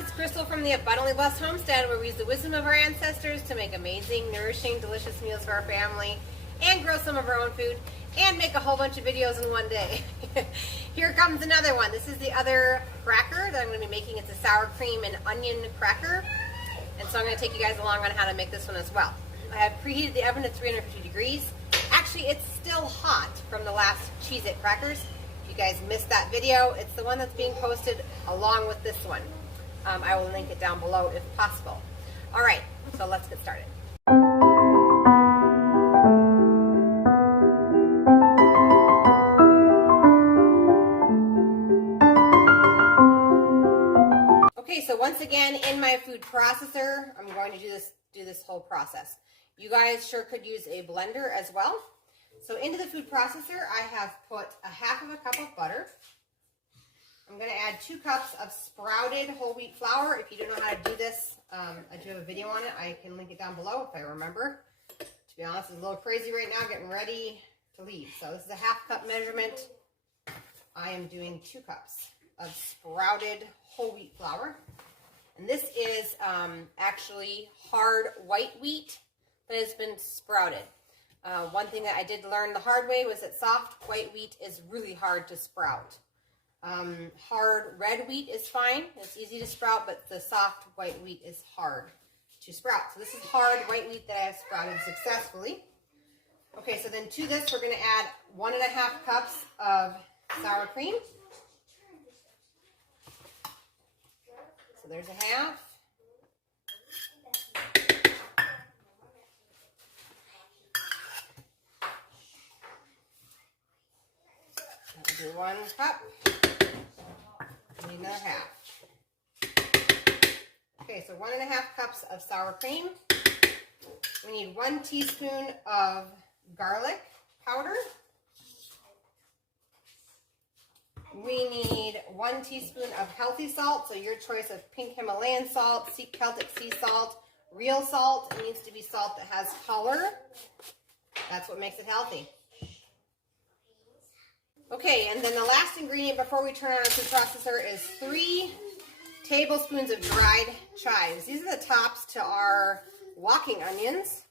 it's Crystal from the Abundantly Blessed Homestead, where we use the wisdom of our ancestors to make amazing, nourishing, delicious meals for our family and grow some of our own food and make a whole bunch of videos in one day. Here comes another one. This is the other cracker that I'm going to be making. It's a sour cream and onion cracker. And so I'm going to take you guys along on how to make this one as well. I have preheated the oven to 350 degrees. Actually, it's still hot from the last Cheez-It crackers. If you guys missed that video, it's the one that's being posted along with this one. I will link it down below if possible. All right, so let's get started. Okay, so once again, in my food processor, I'm going to do this whole process. You guys sure could use a blender as well. So into the food processor, I have put a half of a cup of butter. I'm going to add 2 cups of sprouted whole wheat flour. If you don't know how to do this, I do have a video on it. I can link it down below if I remember. To be honest, it's a little crazy right now getting ready to leave. So this is a half cup measurement. I am doing 2 cups of sprouted whole wheat flour. And this is actually hard white wheat that has been sprouted. One thing that I did learn the hard way was that soft white wheat is really hard to sprout. Hard red wheat is fine. It's easy to sprout, but the soft white wheat is hard to sprout. So this is hard white wheat that I have sprouted successfully. Okay, so then to this we're going to add 1.5 cups of sour cream. So there's a half. That'll do 1 cup. Need another half. Okay, so 1.5 cups of sour cream. We need 1 teaspoon of garlic powder. We need 1 teaspoon of healthy salt, so your choice of pink Himalayan salt, Celtic sea salt, real salt. It needs to be salt that has color. That's what makes it healthy. Okay, and then the last ingredient before we turn on our food processor is 3 tablespoons of dried chives. These are the tops to our walking onions.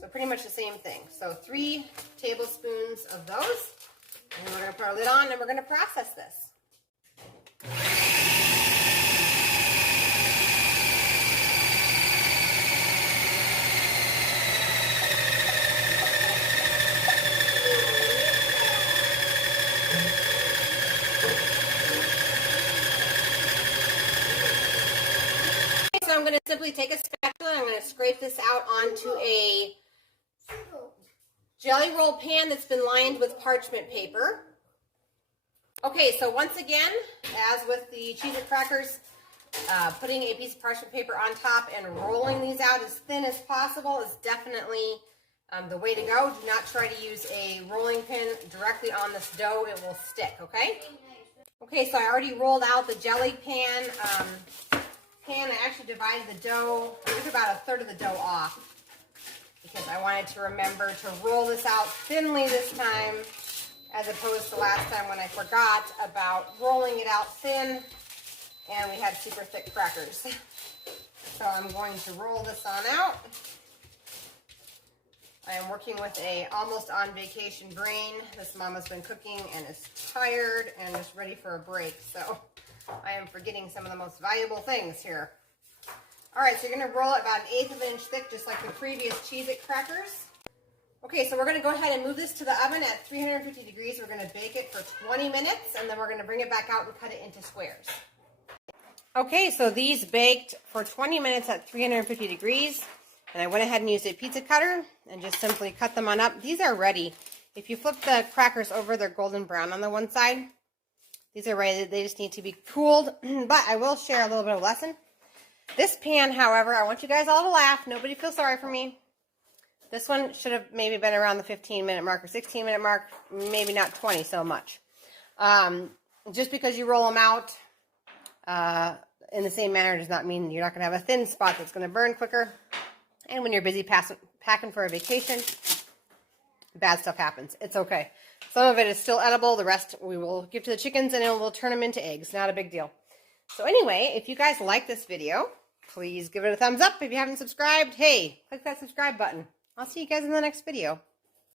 So pretty much the same thing. So 3 tablespoons of those. And we're going to put our lid on and we're going to process this. So I'm going to simply take a spatula and I'm going to scrape this out onto a jelly roll pan that's been lined with parchment paper. Okay, so once again, as with the Cheez-It crackers, putting a piece of parchment paper on top and rolling these out as thin as possible is definitely the way to go. Do not try to use a rolling pin directly on this dough. It will stick, okay? Okay, so I already rolled out the jelly pan. I actually divided the dough. I took about 1/3 of the dough off because I wanted to remember to roll this out thinly this time as opposed to last time when I forgot about rolling it out thin and we had super thick crackers. So I'm going to roll this on out. I am working with a almost on vacation brain. This mama's been cooking and is tired and is ready for a break. So I am forgetting some of the most valuable things here. All right, so you're going to roll it about 1/8 of an inch thick, just like the previous Cheez-It crackers. Okay, so we're going to go ahead and move this to the oven at 350 degrees. We're going to bake it for 20 minutes, and then we're going to bring it back out and cut it into squares. Okay, so these baked for 20 minutes at 350 degrees, and I went ahead and used a pizza cutter and just simply cut them on up. These are ready. If you flip the crackers over, they're golden brown on the one side. These are ready. They just need to be cooled, but I will share a little bit of a lesson. This pan, however, I want you guys all to laugh. Nobody feel sorry for me. This one should have maybe been around the 15-minute mark or 16-minute mark, maybe not 20 so much. Just because you roll them out in the same manner does not mean you're not going to have a thin spot that's going to burn quicker. And when you're busy packing for a vacation, bad stuff happens. It's okay. Some of it is still edible. The rest we will give to the chickens and we'll turn them into eggs. Not a big deal. So anyway, if you guys like this video, please give it a thumbs up. If you haven't subscribed, hey, click that subscribe button. I'll see you guys in the next video.